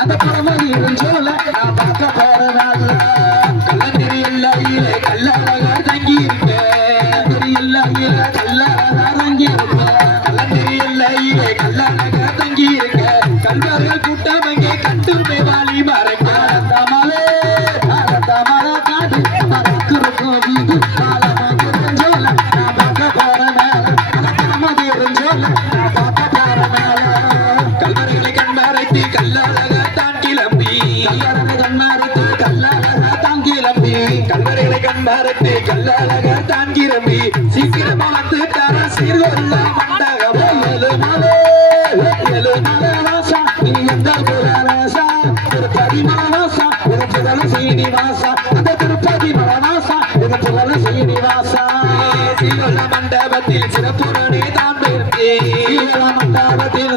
அந்த பரமதி காடு நான் பார்க்க போற இல்லையிலே கல்லழகர் தங்கி இருக்க கல்வர்கள் கூட்டம் அங்கே கண்டு மேவாளி மறைக்க தமலே தமல காடு மறக்கிற கோவிது காலமதிரஞ்சோல நான் பார்க்க போற மேல பரமதிரஞ்சோல நான் பார்க்க போற மேல கல்வர்களை கண்மறைத்து கல்லழகர் தான் கிளம்பி கல்லழகர் கண்மறைத்து தான் கிளம்பி கல்வர்களை கண்மறைத்து தான் கிளம்பி சீக்கிரமா வந்து தர சீர்கொள்ள. சீனிவாசா அந்த திருப்பதி மலராசா இது புகழ சீனிவாசா. சீர்கொள்ள மண்டபத்தில் சிறப்புடனே தான் சீர்கொள்ள மண்டபத்தில்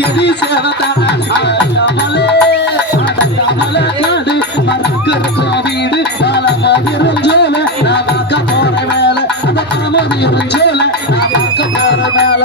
எப்பர்மலாங்கலி எதி சேவத்தான கமலே நான் பார்க்க போற அந்த நான் பார்க்க போற